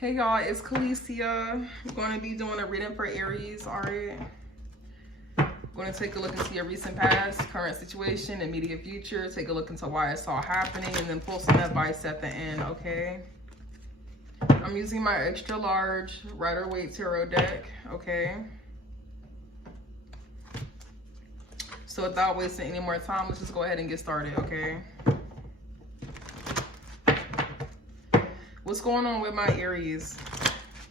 Hey y'all, it's Khalesia. I'm going to be doing a reading for Aries, alright? I'm going to take a look into your recent past, current situation, immediate future, take a look into why it's all happening, and then pull some advice at the end, okay? I'm using my extra large Rider-Waite tarot deck, okay? So without wasting any more time, let's just go ahead and get started, okay? What's going on with my Aries?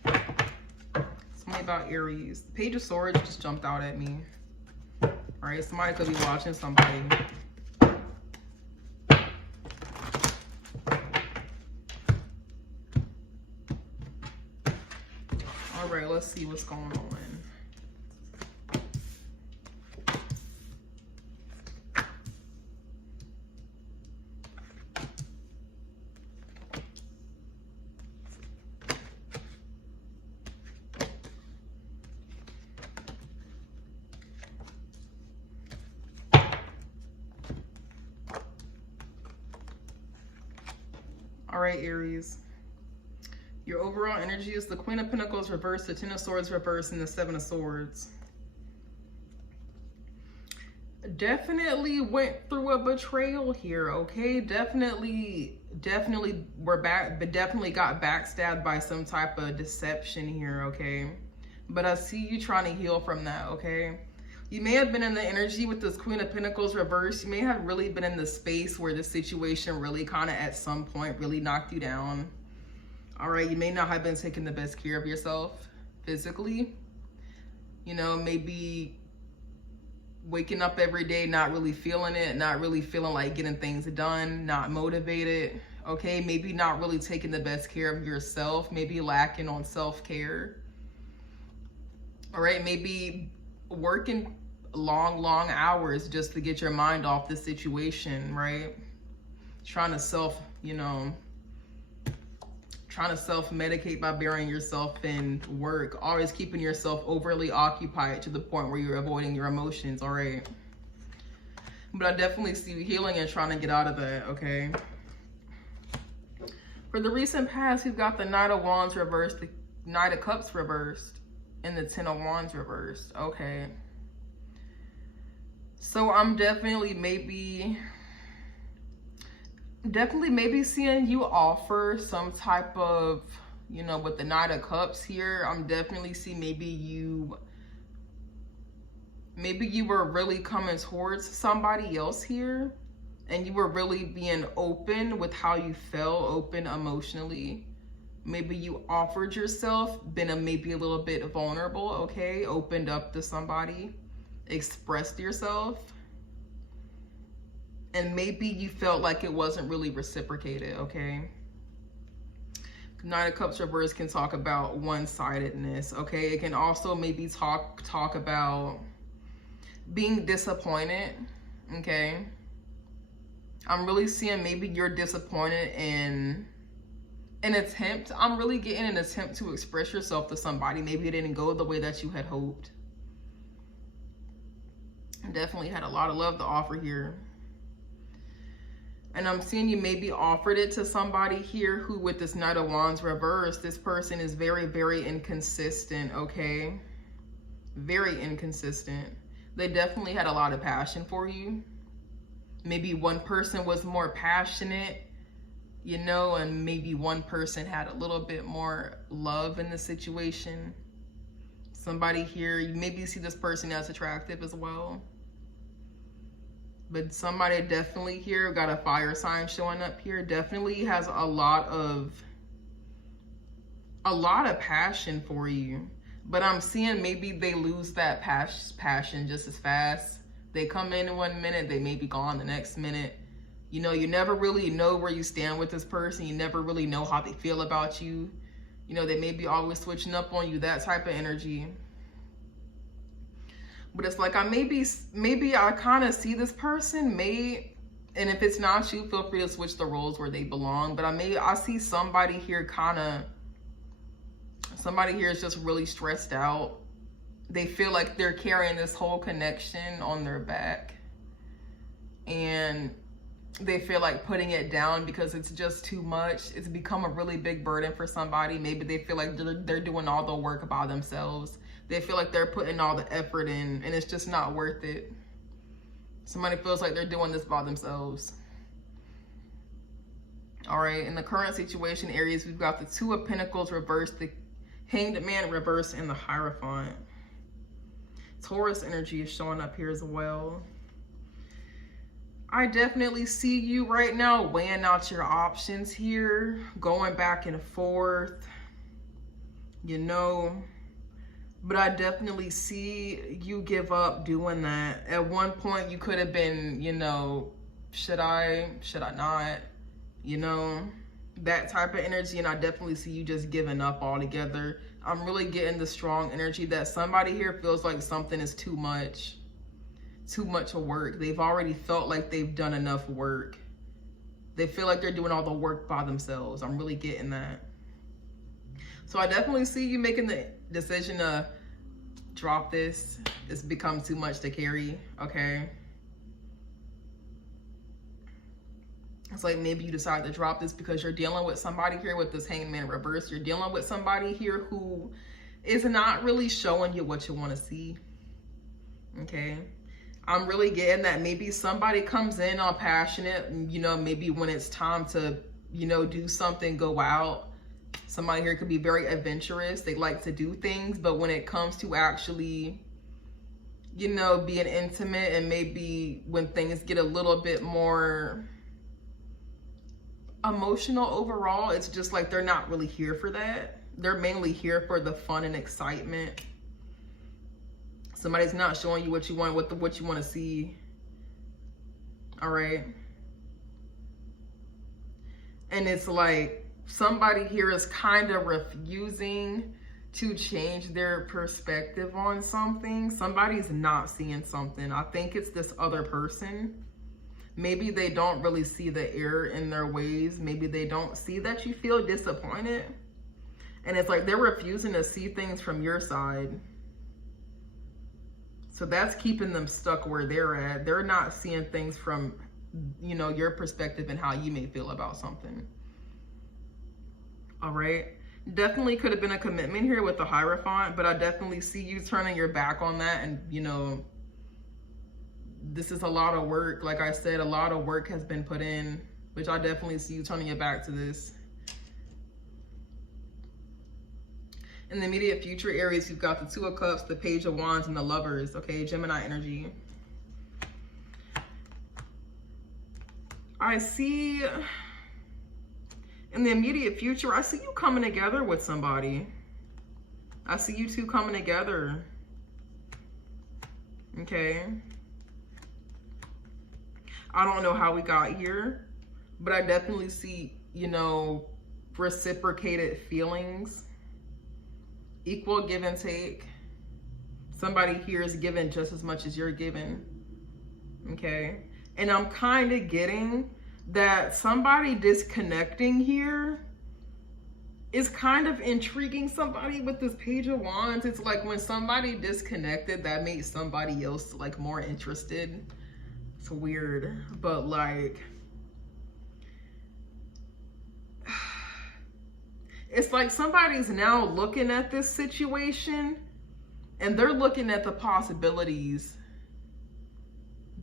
Something about Aries. The Page of Swords just jumped out at me. All right, somebody could be watching somebody. All right, let's see what's going on. All right, Aries. Your overall energy is the Queen of Pentacles reversed, the Ten of Swords reversed, and the Seven of Swords. Definitely went through a betrayal here, okay? Definitely we're back, but definitely got backstabbed by some type of deception here, okay? But I see you trying to heal from that, okay? You may have been in the energy with this Queen of Pentacles reversed. You may have really been in the space where the situation really kind of at some point really knocked you down. All right, you may not have been taking the best care of yourself physically. You know, maybe waking up every day, not really feeling it, not really feeling like getting things done, not motivated, okay? Maybe not really taking the best care of yourself, maybe lacking on self-care. All right, maybe working long hours just to get your mind off the situation, right? Trying to self-medicate by burying yourself in work, always keeping yourself overly occupied to the point where you're avoiding your emotions, all right? But I definitely see you healing and trying to get out of that, okay? For the recent past, you've got the Knight of Wands reversed, the Knight of Cups reversed, and the Ten of Wands reversed, okay? So I'm definitely maybe seeing you offer some type of, you know, with the Knight of Cups here, I'm definitely seeing maybe you were really coming towards somebody else here, and you were really being open with how you felt, open emotionally. Maybe you offered yourself, been maybe a little bit vulnerable, okay? Opened up to somebody, expressed yourself. And maybe you felt like it wasn't really reciprocated, okay? Knight of Cups reverse can talk about one-sidedness, okay? It can also maybe talk about being disappointed, okay? I'm really seeing maybe you're disappointed in an attempt. I'm really getting an attempt to express yourself to somebody. Maybe it didn't go the way that you had hoped. Definitely had a lot of love to offer here. And I'm seeing you maybe offered it to somebody here who, with this Knight of Wands reversed, this person is very inconsistent, okay? Very inconsistent. They definitely had a lot of passion for you. Maybe one person was more passionate, you know, and maybe one person had a little bit more love in the situation. Somebody here, you maybe see this person as attractive as well. But somebody definitely here, got a fire sign showing up here, definitely has a lot of passion for you. But I'm seeing maybe they lose that passion just as fast. They come in 1 minute, they may be gone the next minute. You know, you never really know where you stand with this person. You never really know how they feel about you. You know, they may be always switching up on you, that type of energy. But it's like maybe I kind of see this person and if it's not you, feel free to switch the roles where they belong. But I see somebody here somebody here is just really stressed out. They feel like they're carrying this whole connection on their back. And they feel like putting it down because it's just too much. It's become a really big burden for somebody. Maybe they feel like they're doing all the work by themselves. They feel like they're putting all the effort in and it's just not worth it. Somebody feels like they're doing this by themselves. All right, in the current situation, Aries, we've got the Two of Pentacles reversed, the Hanged Man reversed, and the Hierophant. Taurus energy is showing up here as well. I definitely see you right now weighing out your options here, going back and forth, you know, but I definitely see you give up doing that. At one point you could have been, you know, should I not, you know, that type of energy. And I definitely see you just giving up altogether. I'm really getting the strong energy that somebody here feels like something is too much work. They've already felt like they've done enough work. They feel like they're doing all the work by themselves. I'm really getting that. So I definitely see you making the decision to drop this. It's become too much to carry, okay? It's like maybe you decide to drop this because you're dealing with somebody here with this Hanged Man reverse. You're dealing with somebody here who is not really showing you what you want to see, okay? I'm really getting that maybe somebody comes in all passionate, you know, maybe when it's time to, you know, do something, go out. Somebody here could be very adventurous. They like to do things, but when it comes to actually, you know, being intimate and maybe when things get a little bit more emotional overall, it's just like they're not really here for that. They're mainly here for the fun and excitement. Somebody's not showing you what you want, what you want to see. All right. And it's like somebody here is kind of refusing to change their perspective on something. Somebody's not seeing something. I think it's this other person. Maybe they don't really see the error in their ways. Maybe they don't see that you feel disappointed. And it's like they're refusing to see things from your side. So that's keeping them stuck where they're at. They're not seeing things from, you know, your perspective and how you may feel about something. All right. Definitely could have been a commitment here with the Hierophant, but I definitely see you turning your back on that. And, you know, this is a lot of work. Like I said, a lot of work has been put in, which I definitely see you turning your back to this. In the immediate future, Aries, you've got the Two of Cups, the Page of Wands, and the Lovers, okay? Gemini energy. I see, in the immediate future, I see you coming together with somebody. I see you two coming together, okay? I don't know how we got here, but I definitely see, you know, reciprocated feelings. Equal give and take. Somebody here is giving just as much as you're giving, okay? And I'm kind of getting that somebody disconnecting here is kind of intriguing somebody with this Page of Wands. It's like when somebody disconnected, that makes somebody else like more interested. It's weird, but like, it's like somebody's now looking at this situation and they're looking at the possibilities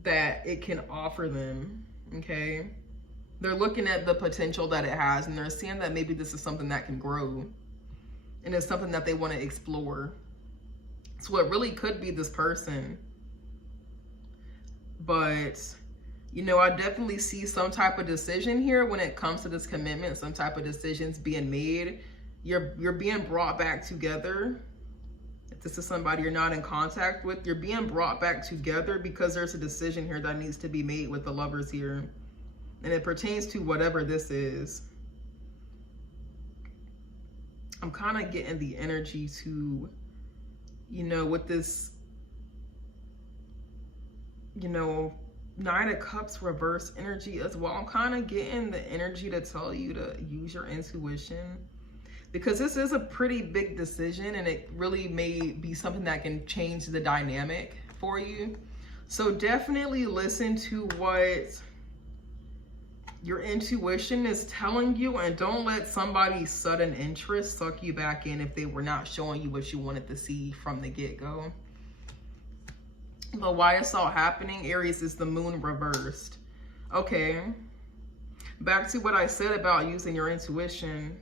that it can offer them, okay? They're looking at the potential that it has and they're seeing that maybe this is something that can grow and it's something that they want to explore. So it really could be this person. But, you know, I definitely see some type of decision here when it comes to this commitment, some type of decisions being made. You're being brought back together. If this is somebody you're not in contact with, you're being brought back together because there's a decision here that needs to be made with the Lovers here. And it pertains to whatever this is. I'm kind of getting the energy to, you know, with this, you know, Nine of Cups reverse energy as well. I'm kind of getting the energy to tell you to use your intuition because this is a pretty big decision and it really may be something that can change the dynamic for you. So definitely listen to what Your intuition is telling you, and don't let somebody's sudden interest suck you back in if they were not showing you what you wanted to see from the get-go. But why it's all happening, Aries, is the moon reversed. Okay. Back to what I said about using your intuition.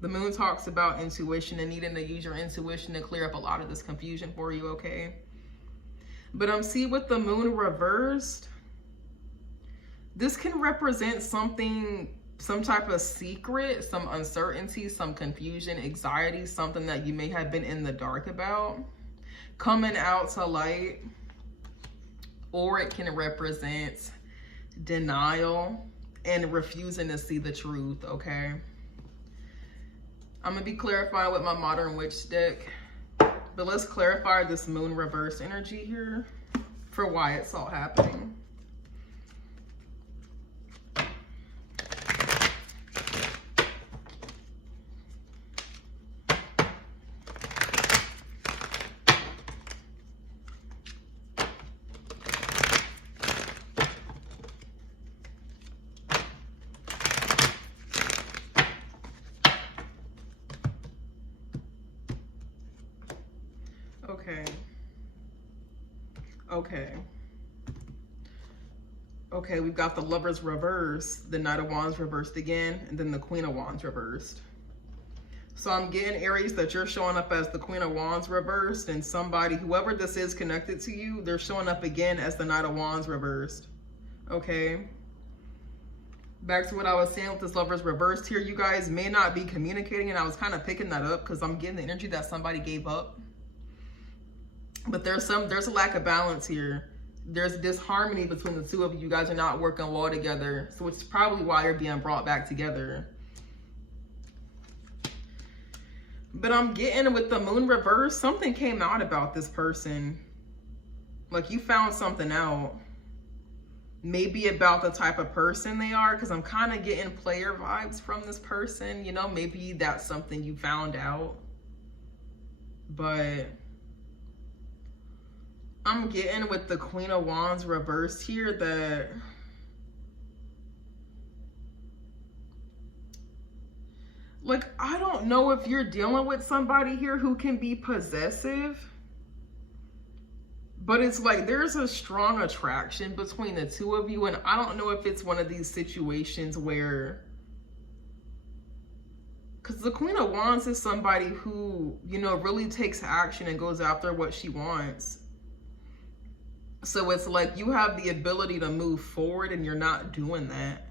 The moon talks about intuition and needing to use your intuition to clear up a lot of this confusion for you, okay? But see, with the moon reversed, this can represent something, some type of secret, some uncertainty, some confusion, anxiety, something that you may have been in the dark about, coming out to light. Or it can represent denial and refusing to see the truth, okay? I'm gonna be clarifying with my Modern Witch deck, but let's clarify this moon reverse energy here for why it's all happening. Okay, we've got the Lovers reversed, the Knight of Wands reversed again, and then the Queen of Wands reversed. So I'm getting, Aries, that you're showing up as the Queen of Wands reversed, and somebody, whoever this is connected to you, they're showing up again as the Knight of Wands reversed. Okay? Back to what I was saying with this Lovers reversed here, you guys may not be communicating, and I was kind of picking that up because I'm getting the energy that somebody gave up. But there's a lack of balance here. There's disharmony between the two of you. You guys are not working well together. So it's probably why you're being brought back together. But I'm getting, with the moon reverse, something came out about this person. Like you found something out. Maybe about the type of person they are, because I'm kind of getting player vibes from this person. You know, maybe that's something you found out. But I'm getting, with the Queen of Wands reversed here, that like, I don't know if you're dealing with somebody here who can be possessive, but it's like there's a strong attraction between the two of you. And I don't know if it's one of these situations where, because the Queen of Wands is somebody who, you know, really takes action and goes after what she wants. So it's like you have the ability to move forward and you're not doing that.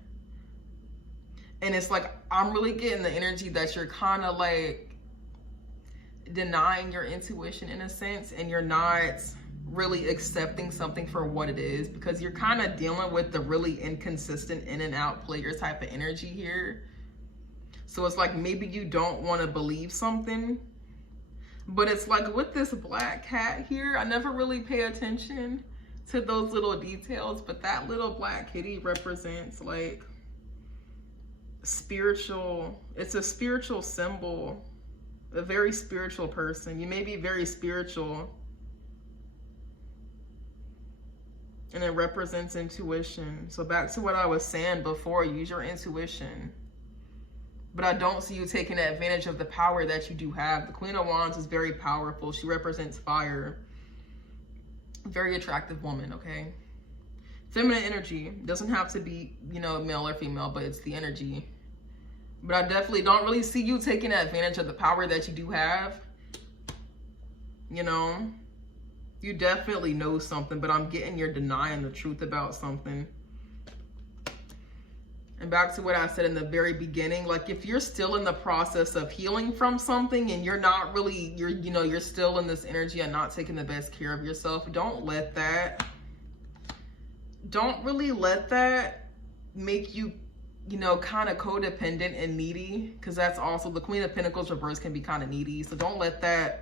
And it's like, I'm really getting the energy that you're kind of like denying your intuition in a sense, and you're not really accepting something for what it is, because you're kind of dealing with the really inconsistent in and out player type of energy here. So it's like maybe you don't want to believe something, but it's like with this black cat here, I never really pay attention to those little details, but that little black kitty represents like spiritual, it's a spiritual symbol, a very spiritual person. You may be very spiritual, and it represents intuition. So back to what I was saying before, use your intuition. But I don't see you taking advantage of the power that you do have. The Queen of Wands is very powerful. She represents fire. Very attractive woman, okay? Feminine energy. Doesn't have to be, you know, male or female, but it's the energy. But I definitely don't really see you taking advantage of the power that you do have. You know? You definitely know something, but I'm getting you're denying the truth about something. And back to what I said in the very beginning, like if you're still in the process of healing from something and you're not really, you're still in this energy and not taking the best care of yourself, don't really let that make you, kind of codependent and needy, because that's also, the Queen of Pentacles reverse can be kind of needy. So don't let that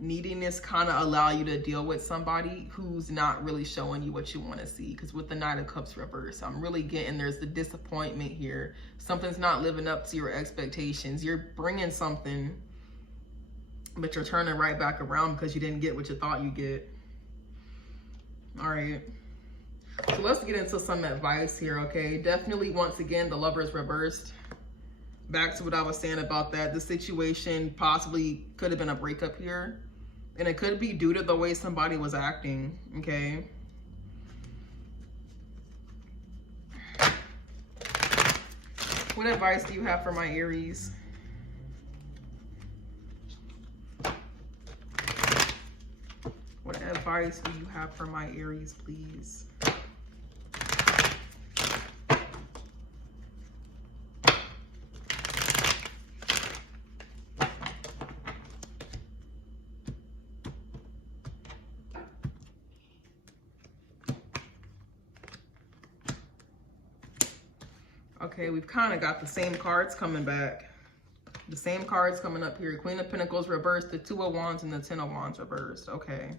neediness kind of allow you to deal with somebody who's not really showing you what you want to see. Because with the Knight of Cups reverse, I'm really getting there's the disappointment here. Something's not living up to your expectations. You're bringing something, but you're turning right back around because you didn't get what you thought you get. All right. So let's get into some advice here, okay? Definitely, once again, the Lovers reversed. Back to what I was saying about that. The situation possibly could have been a breakup here. And it could be due to the way somebody was acting, okay? What advice do you have for my Aries? What advice do you have for my Aries, please? Okay, we've kind of got the same cards coming back. The same cards coming up here. Queen of Pentacles reversed, the Two of Wands, and the Ten of Wands reversed. Okay.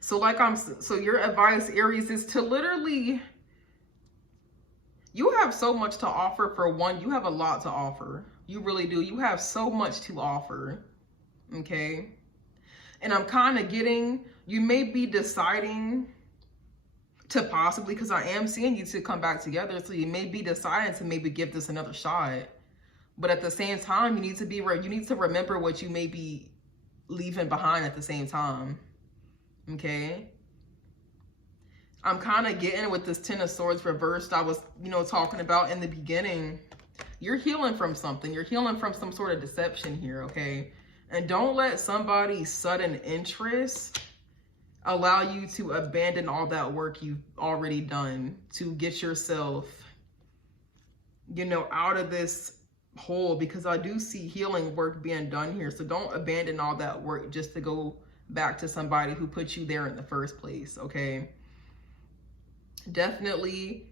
So your advice, Aries, is to literally, you have so much to offer. For one, you have a lot to offer. You really do. You have so much to offer. Okay. And I'm kind of getting, you may be deciding to possibly, because I am seeing you to come back together, so you may be deciding to maybe give this another shot. But at the same time, you need to remember what you may be leaving behind at the same time. Okay? I'm kind of getting with this Ten of Swords reversed I was, talking about in the beginning. You're healing from something. You're healing from some sort of deception here, okay? And don't let somebody's sudden interest allow you to abandon all that work you've already done to get yourself, out of this hole, because I do see healing work being done here. So don't abandon all that work just to go back to somebody who put you there in the first place, okay? Definitely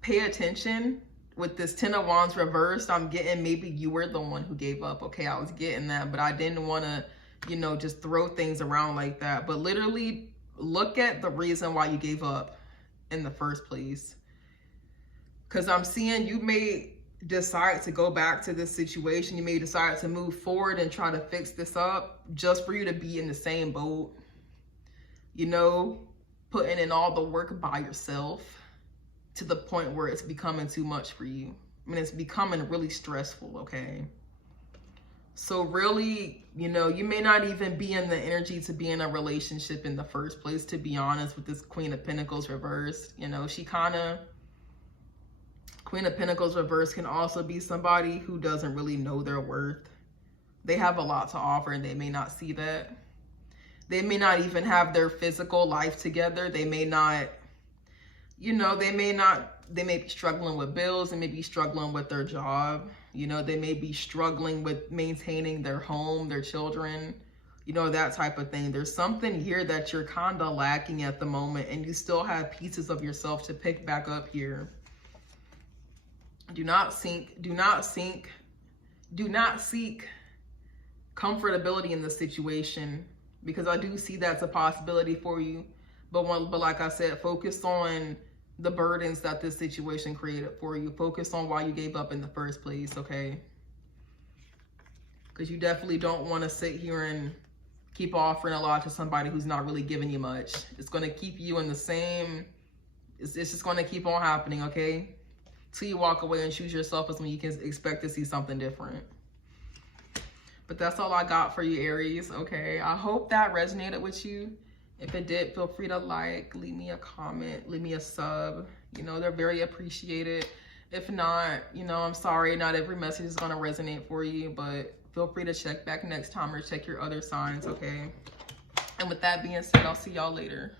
pay attention with this Ten of Wands reversed. I'm getting maybe you were the one who gave up, okay? I was getting that, but I didn't want to just throw things around like that. But literally look at the reason why you gave up in the first place. Because I'm seeing you may decide to go back to this situation. You may decide to move forward and try to fix this up just for you to be in the same boat. Putting in all the work by yourself to the point where it's becoming too much for you. I mean, it's becoming really stressful, okay? So really, you may not even be in the energy to be in a relationship in the first place, to be honest, with this Queen of Pentacles reversed. Queen of Pentacles reversed can also be somebody who doesn't really know their worth. They have a lot to offer and they may not see that. They may not even have their physical life together. They may not, they may be struggling with bills. They may be struggling with their job. They may be struggling with maintaining their home, their children, that type of thing. There's something here that you're kind of lacking at the moment, and you still have pieces of yourself to pick back up here. Do not seek comfortability in this situation, because I do see that's a possibility for you. But like I said, focus on the burdens that this situation created for you. Focus on why you gave up in the first place, okay? Because you definitely don't want to sit here and keep offering a lot to somebody who's not really giving you much. It's going to keep you in the same, it's just going to keep on happening, okay? Till you walk away and choose yourself is when you can expect to see something different. But that's all I got for you, Aries, okay? I hope that resonated with you. If it did, feel free to leave me a comment, leave me a sub. They're very appreciated. If not, I'm sorry, not every message is going to resonate for you, but feel free to check back next time or check your other signs, okay? And with that being said, I'll see y'all later.